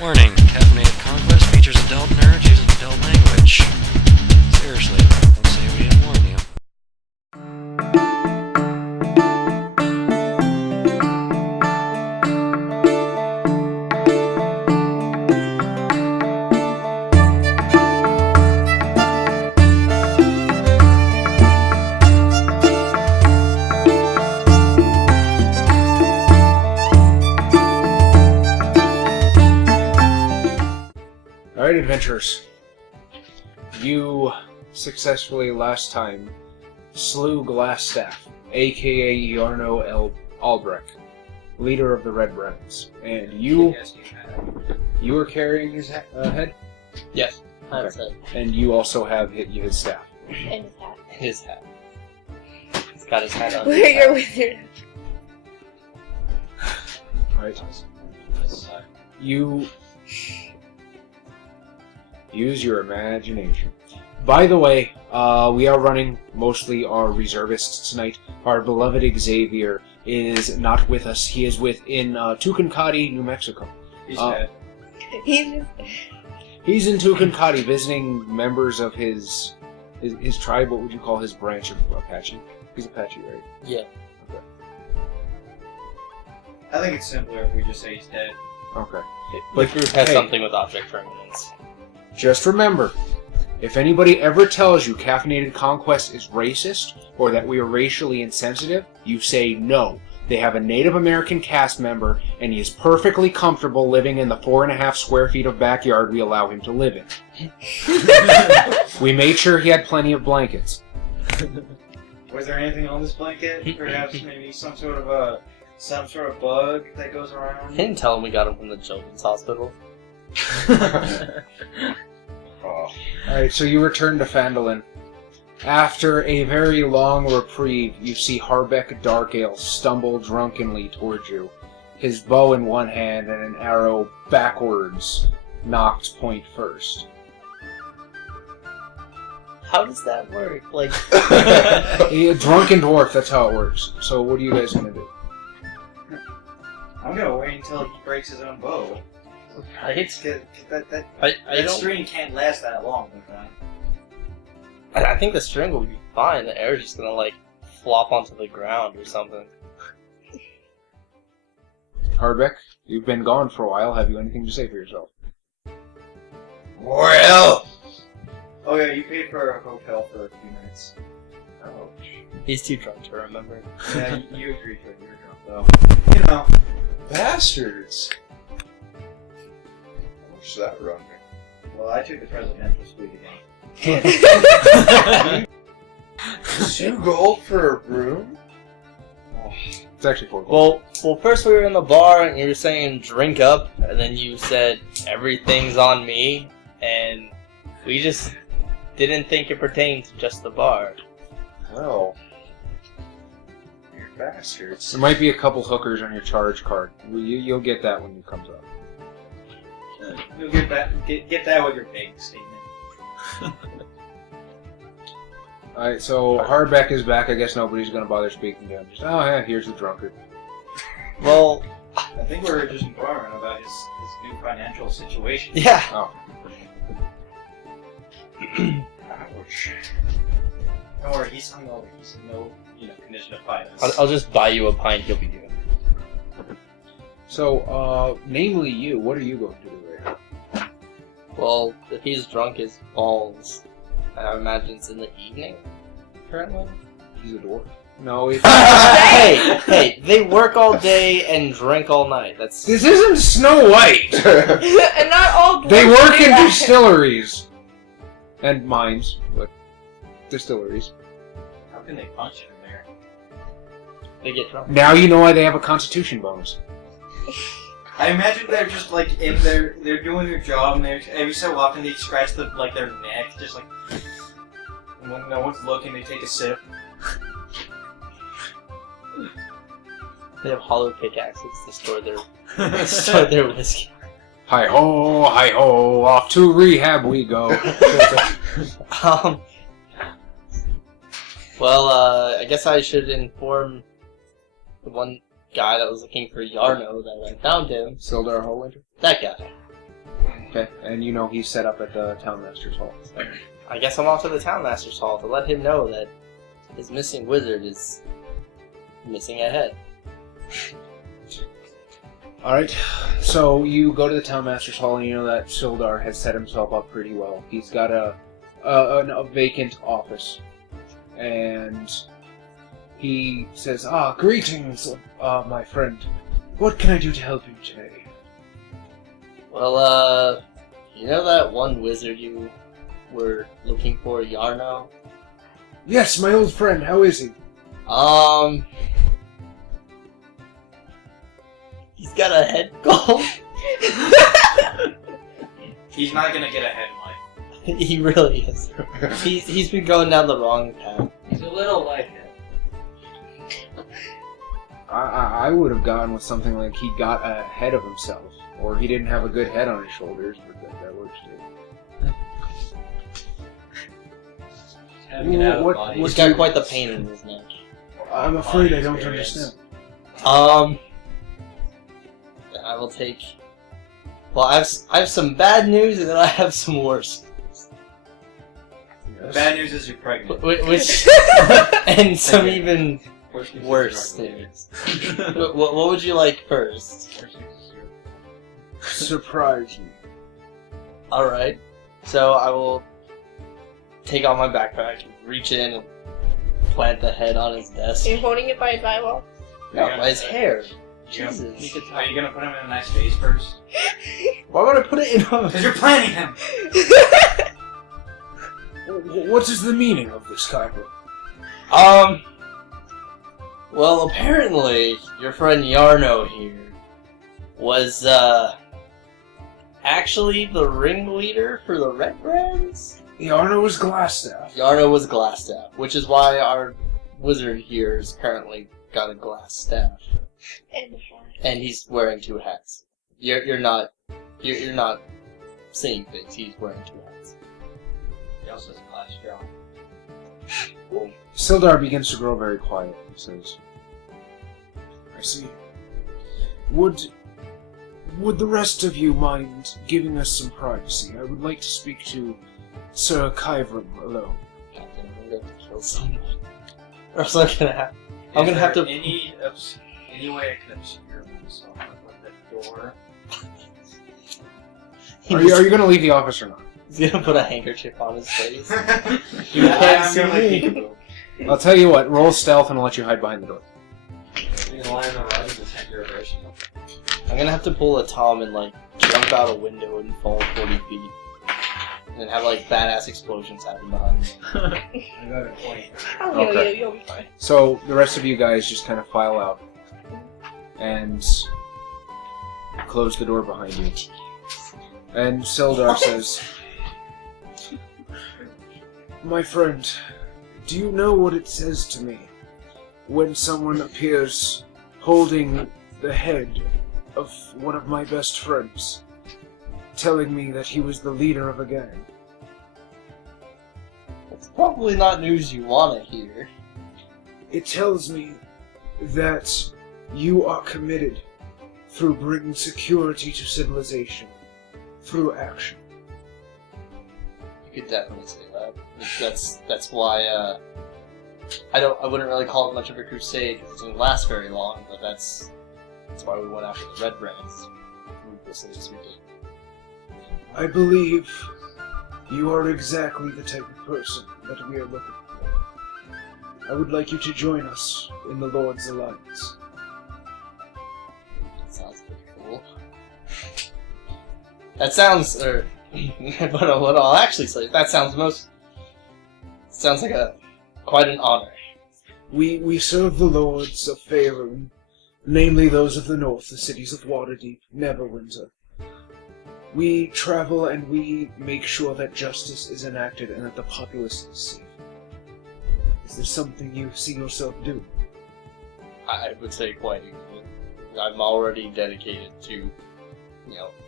Warning, caffeinated conquest features adult nerds using adult language. Seriously, don't say we didn't warn you. Alright, adventurers. You successfully last time slew Glassstaff, aka Yarno Albrecht, leader of the Red Browns. And you were carrying his head? Yes. Okay. And you also have his staff. And his hat. His hat. He's got his hat on. Wear your wizard. Alright. You use your imagination. By the way, we are running mostly our reservists tonight. Our beloved Xavier is not with us. He is in Tucumcari, New Mexico. He's dead. He's in Tucumcari visiting members of his tribe. What would you call his branch of Apache? He's Apache, right? Yeah. Okay. I think it's simpler if we just say he's dead. Okay. The group has hey, something with object permanence. Just remember, if anybody ever tells you Caffeinated Conquest is racist, or that we are racially insensitive, you say no. They have a Native American cast member, and he is perfectly comfortable living in the 4.5 square feet of backyard we allow him to live in. We made sure he had plenty of blankets. Was there anything on this blanket? Perhaps maybe some sort of bug that goes around? Didn't tell him we got him from the children's hospital. Alright, so you return to Phandelver. After a very long reprieve, you see Harbeck Darkale stumble drunkenly towards you, his bow in one hand and an arrow backwards, knocked point first. How does that work? Like, A drunken dwarf, that's how it works. So what are you guys gonna do? I'm gonna wait until he breaks his own bow. right? That don't. string can't last that long, right? I think the string will be fine. The arrow's just gonna like flop onto the ground or something. Harbeck, you've been gone for a while. Have you anything to say for yourself? Well. Oh yeah, you paid for a hotel for a few nights. Oh. He's too drunk to remember. Yeah, you agreed to it. You were drunk though. You know. Bastards! How much does that run me? Well, I took the presidential suite again. 2 gold for a broom? It's actually 4 gold. Well, first we were in the bar and you were saying drink up, and then you said everything's on me, and we just didn't think it pertained to just the bar. Well, you're bastards. There might be a couple hookers on your charge card. You'll get that when it comes up. You'll get that with your bank statement. Alright, so Harbeck is back. I guess nobody's gonna bother speaking to him. Just, oh yeah, here's the drunkard. Well, I think we were just inquiring about his new financial situation. yeah. Oh. Ouch. Don't worry, he's hungover. He's in no, condition to fight us. I'll just buy you a pint. You'll be good. So, namely you, what are you going to do right now? Well, if he's drunk as balls, I imagine it's in the evening. Currently. He's a dwarf. No, he's... hey! They work all day and drink all night. That's This isn't Snow White! And not all dwarves They work do in that. distilleries. And mines, but distilleries. How can they function in there? they get drunk. Now you know why they have a constitution bonus. I imagine they're just like in there, they're doing their job, and every so often they scratch their neck, just like, and when no one's looking, they take a sip. They have hollow pickaxes to store their whiskey. Hi-ho, off to rehab we go. Well, I guess I should inform the one guy that was looking for Yarno that I found him. Sildar Hallwinter? That guy. Okay, and you know he's set up at the Townmaster's Hall. I guess I'm off to the Townmaster's Hall to let him know that his missing wizard is missing a head. Alright, so you go to the Townmaster's Hall and you know that Sildar has set himself up pretty well. He's got a vacant office. And he says, greetings, my friend. What can I do to help you today? Well, you know that one wizard you were looking for, Yarno? Yes, my old friend, how is he? He's got a head gold. He's not gonna get ahead in life. He really is. He's been going down the wrong path. He's a little like it. I would have gone with something like he got ahead of himself, or he didn't have a good head on his shoulders, but that works too. He's got quite the pain in his neck. I'm afraid I don't understand. I will take. Well, I have some bad news, and then I have some worse news. The bad news is you're pregnant. Which and some even worse things. What would you like first? Surprise me. All right. So I will take out my backpack, reach in, and plant the head on his desk. You're holding it by his eyeball. No, by his hair. Are Jesus. you gonna put him in a nice vase first? Why would I put it in a... Because you're planning him! What is the meaning of this, Kyber? Well, apparently, your friend Yarno here was, actually the ringleader for the Red Brands? Yarno was Glassstaff. Yarno was Glassstaff, which is why our wizard here is currently got a glass staff. And he's wearing two hats. You're not seeing things. He's wearing two hats. He also has a glass jaw. Sildar begins to grow very quiet. He says, I see. Would the rest of you mind giving us some privacy? I would like to speak to Sir Kyvrim alone. I'm gonna kill someone. Or else I'm gonna have to. Any way I can obscure myself, like the door. Are you going to leave the office or not? He's gonna put a handkerchief on his face. You can't see me. I'll tell you what. Roll stealth and I'll let you hide behind the door. You can lie on the rug and just have your version. I'm gonna have to pull a Tom and like jump out a window and fall 40 feet. And then have like badass explosions happen behind me. I got a 20. I'll heal you. You'll be fine. So the rest of you guys just kind of file out and close the door behind you. And Sildar says, my friend, do you know what it says to me when someone appears holding the head of one of my best friends, telling me that he was the leader of a gang? It's probably not news you want to hear. It tells me that you are committed through bringing security to civilization, through action. You could definitely say that. That's why I wouldn't really call it much of a crusade because it didn't last very long. But that's why we went after the Red Brands ruthlessly as we did. I believe you are exactly the type of person that we are looking for. I would like you to join us in the Lord's Alliance. That sounds pretty cool. That sounds, but what I'll actually say, that sounds like quite an honor. We serve the Lords of Faerun, namely those of the north, the cities of Waterdeep, Neverwinter. We travel and we make sure that justice is enacted and that the populace is safe. Is there something you see yourself doing? I would say quite equally. I'm already dedicated to,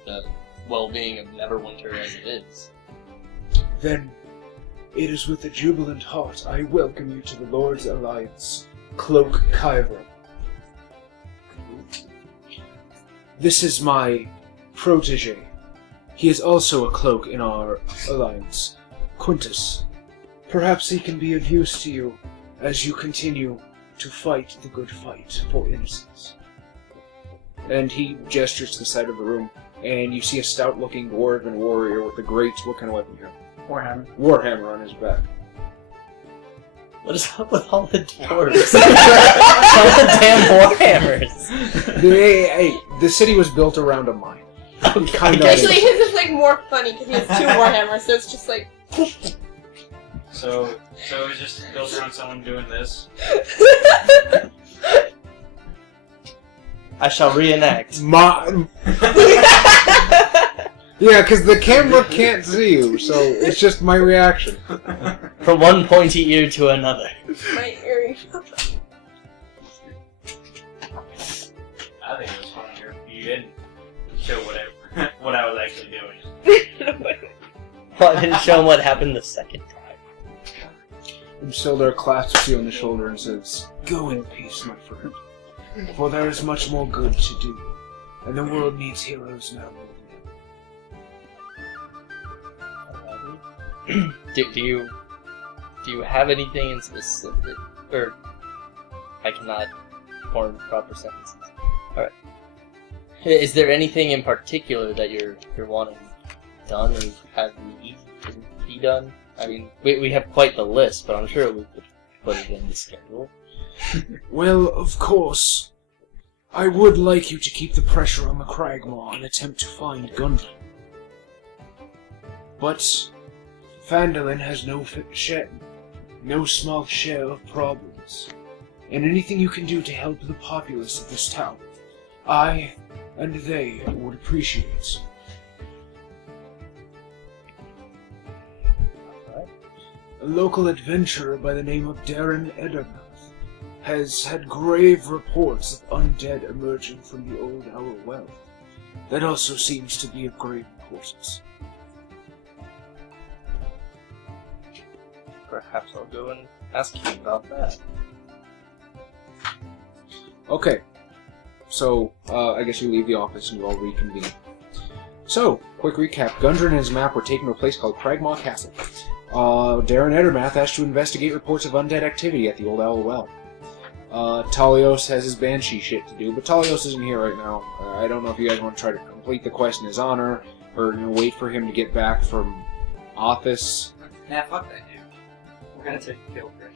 the well-being of Neverwinter as it is. Then, it is with a jubilant heart I welcome you to the Lord's Alliance, Cloak Kyver. This is my protege, He is also a cloak in our alliance, Quintus. Perhaps he can be of use to you as you continue to fight the good fight for innocence. And he gestures to the side of the room, and you see a stout-looking dwarven warrior with a great... What kind of weapon here? Warhammer. Warhammer on his back. What is up with all the dwarves? All the damn warhammers. The city was built around a mine. Kind of. Actually, his is like more funny because he has 2 warhammers, so it's just like. So it's just built around someone doing this. I shall reenact. Yeah, because the camera can't see you, so it's just my reaction. From one pointy ear to another. My earring. I think it was funnier if you didn't show what I was actually doing. Well, I didn't show him what happened the second time. Sildar clasps you on the shoulder and says, "Go in peace, my friend, for there is much more good to do, and the world needs heroes now." Do you have anything in specific, or I cannot form proper sentences? All right. Is there anything in particular that you're wanting done or have need to be done? I mean, we have quite the list, but I'm sure we could put it in the schedule. Well, of course, I would like you to keep the pressure on the Cragmaw and attempt to find Gundren. But Phandelver has no small share of problems, and anything you can do to help the populace of this town, I and they would appreciate. A local adventurer by the name of Darren Edermouth has had grave reports of undead emerging from the old Our Well. That also seems to be of grave importance. Perhaps I'll go and ask you about that. Okay, so I guess you leave the office and you all reconvene. So, quick recap. Gundren and his map were taken to a place called Cragmaw Castle. Darren Edermath asked to investigate reports of undead activity at the Old Owl Well. Talios has his Banshee shit to do, but Talios isn't here right now. I don't know if you guys want to try to complete the quest in his honor, or wait for him to get back from office. Nah, fuck that dude. We're gonna take a kill for it.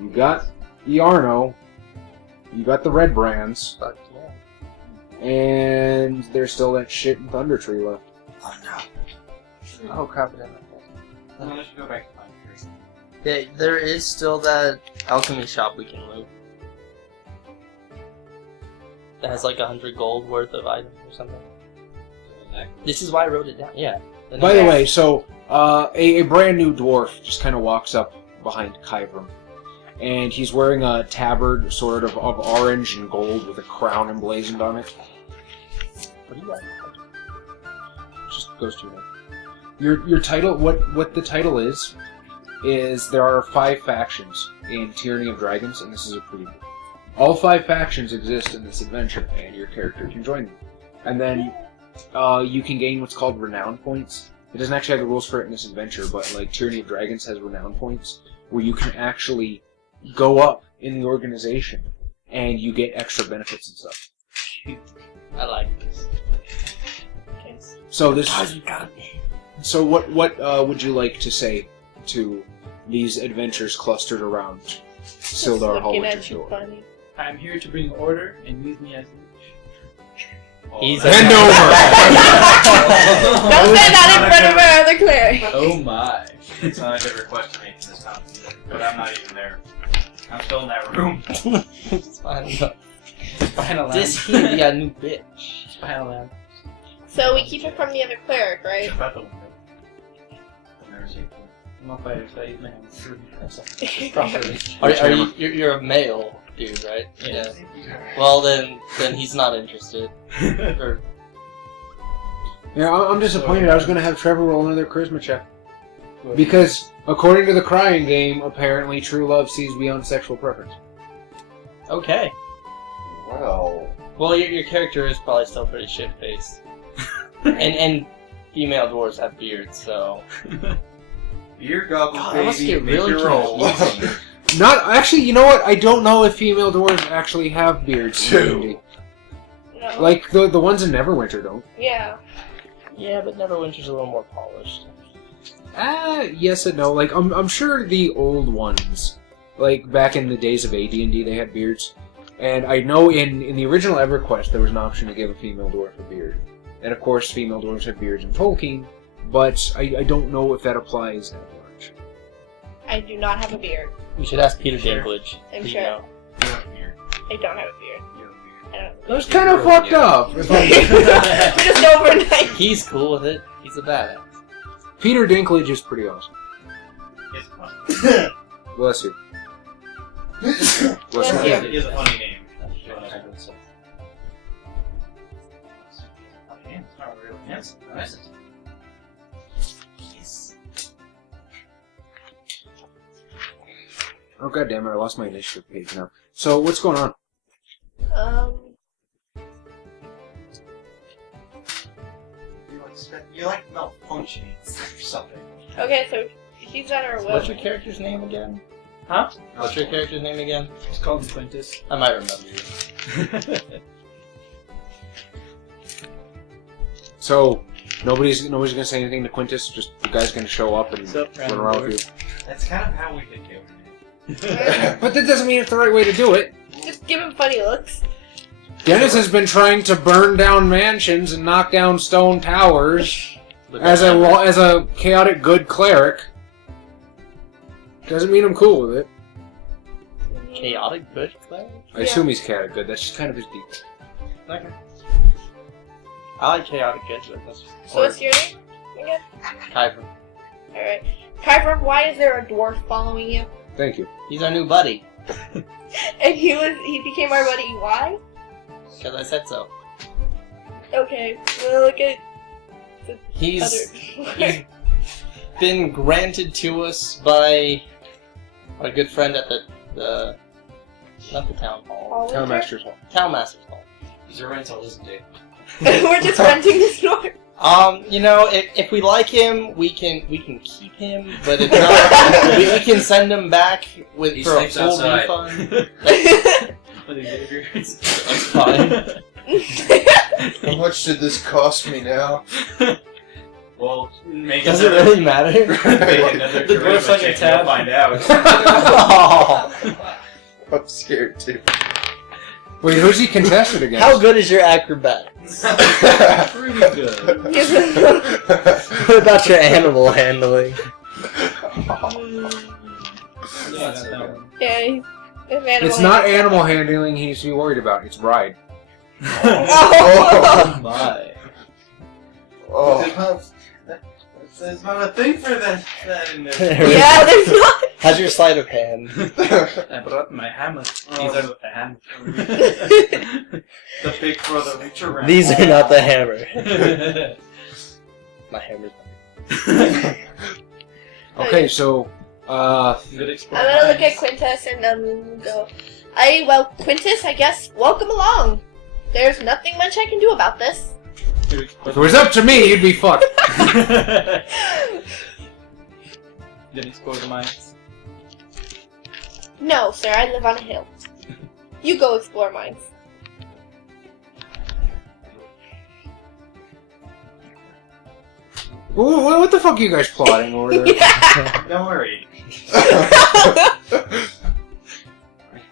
You got Iarno, you got the Red Brands, But yeah. and there's still that shit in Thunder Tree left. Oh no. Oh crap! Let's go back to mine first. Yeah, there is still that alchemy shop we can loot. That has like 100 gold worth of items or something. This is why I wrote it down. Yeah. By the way, so a brand new dwarf just kind of walks up behind Kyvram, and he's wearing a tabard sort of orange and gold with a crown emblazoned on it. What do you got? Just goes to your your title. What the title is there are 5 factions in Tyranny of Dragons, and this is a preview. All 5 factions exist in this adventure, and your character can join them. And then you can gain what's called renown points. It doesn't actually have the rules for it in this adventure, but like Tyranny of Dragons has renown points, where you can actually go up in the organization, and you get extra benefits and stuff. I like this. So So what would you like to say to these adventures clustered around Sildar looking Hallwitch's at you door? funny. I'm here to bring order and use me as He's Bend over! Don't say that in front of our other cleric. Oh my. It's not a good request to make in this town, but I'm not even there. I'm still in that room. It's fine enough. Behind a lamp. This here be a new bitch. Behind a lamp. So we keep it from the other cleric, right? Jump out the window. I've never seen it. I'm not fighting, so I use my hands. Properly. Are you? You're a male dude, right? Yeah. Well then he's not interested. Or Yeah, I'm disappointed. I was going to have Trevor roll another charisma check. Because, according to the crying game, apparently true love sees beyond sexual preference. okay. Well, Well, your character is probably still pretty shit-faced. and female dwarves have beards, so... Beer goggles, God, that must baby. get Make really your roll. confusing. Not actually. You know what? I don't know if female dwarves actually have beards. in D&D. No. Like the ones in Neverwinter don't. Yeah. Yeah, but Neverwinter's a little more polished. Yes and no. Like I'm sure the old ones, like back in the days of AD&D, they had beards. And I know in the original EverQuest there was an option to give a female dwarf a beard. And of course, female dwarves have beards in Tolkien, but I don't know if that applies that much. I do not have a beard. We should ask Peter Dinklage. I'm You sure. know. You have a beard. I don't have a beard. You have a beard. I don't. That's kind of fucked up. Just overnight. He's cool with it. He's a badass. Peter Dinklage is pretty awesome. It's fun. Bless you. Bless Bless you. you. It is a funny name. It's not really handsome. Nice. Oh god damn it! I lost my initiative page now. So what's going on? You're like malfunctioning or something. Okay, so he's at our will. What's your character's name again? Huh? What's your character's name again? It's called Quintus. I might remember you. So nobody's gonna say anything to Quintus. Just the guy's gonna show up and Sup, run around with you. That's kind of how we did it. But that doesn't mean it's the right way to do it. Just give him funny looks. Dennis has been trying to burn down mansions and knock down stone towers as a chaotic good cleric. Doesn't mean I'm cool with it. Chaotic good cleric? I assume he's chaotic good. That's just kind of his deal. Okay. I like chaotic good, but that's just... So what's your name again? Kyver. Alright. Kyver, why is there a dwarf following you? Thank you. He's our new buddy. And he became our buddy. Why? Because I said so. Okay, well look at the He's other. been granted to us by our good friend at the not the town hall. Townmaster's Hall. Townmaster's Hall. He's a rental, isn't he? We're just renting this door. You know, if we like him, we can keep him, but if not, we can send him back for a full refund. That's fine. How much did this cost me now? Well, make Does it really matter? Make another The dwarf's on your tab. Find out. Oh. I'm scared too. Wait, who's he contested against? How good is your acrobatics? Pretty good. What about your animal handling? Yeah, I got that one. Yeah, It's not animal handling he needs to be worried about. It's ride. Oh. My. Oh. There's not a thing for that in there. Yeah, there's not. How's your sleight of hand? I brought my hammer. These are the hammer. The big brother reach around. These are not the hammer. My hammer's Okay, so Good I'm explore. gonna look at Quintus and go. Well, Quintus, I guess. Welcome along. There's nothing much I can do about this. if it was up to me, you'd be fucked. Then explore the mines. No, sir. I live on a hill. You go explore mines. What the fuck are you guys plotting over there? Don't worry. I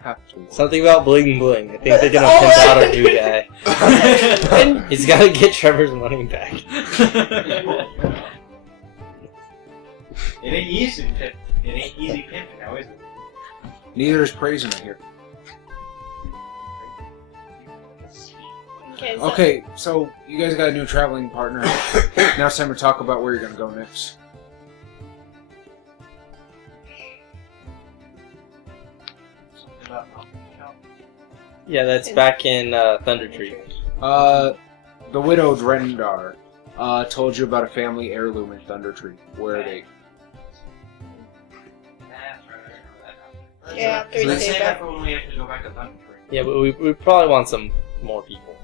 have to. Something about bling bling. I think they're gonna pimp out our new guy. He's gotta get Trevor's money back. It ain't easy, Pip. It ain't easy pimping now, is it? Neither is praising, I hear. Okay, so you guys got a new traveling partner. Now it's time to talk about where you're gonna go next. Something about Mountain Cow. Yeah, that's back in Thunder Tree. The widow Drendar told you about a family heirloom in Thunder Tree. Where are they? That's right. Yeah, So let's days save back. that for when we have to go back to Thunder Tree. Yeah, but we probably want some more people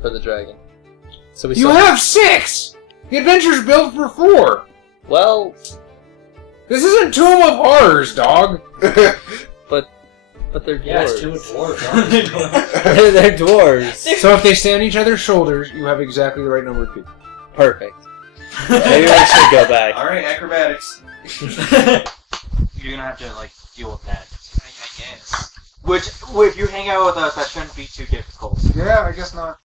for the dragon. So we You have 6! The adventure's built for 4! Well, This isn't Tomb of Horrors, dog! but they're dwarves. Yeah, it's two dwarves. They're dwarves. So if they stand on each other's shoulders, you have exactly the right number of people. Perfect. Maybe I should go back. Alright, acrobatics. You're gonna have to like deal with that. I guess. Which, if you hang out with us, that shouldn't be too difficult. Yeah, I guess not.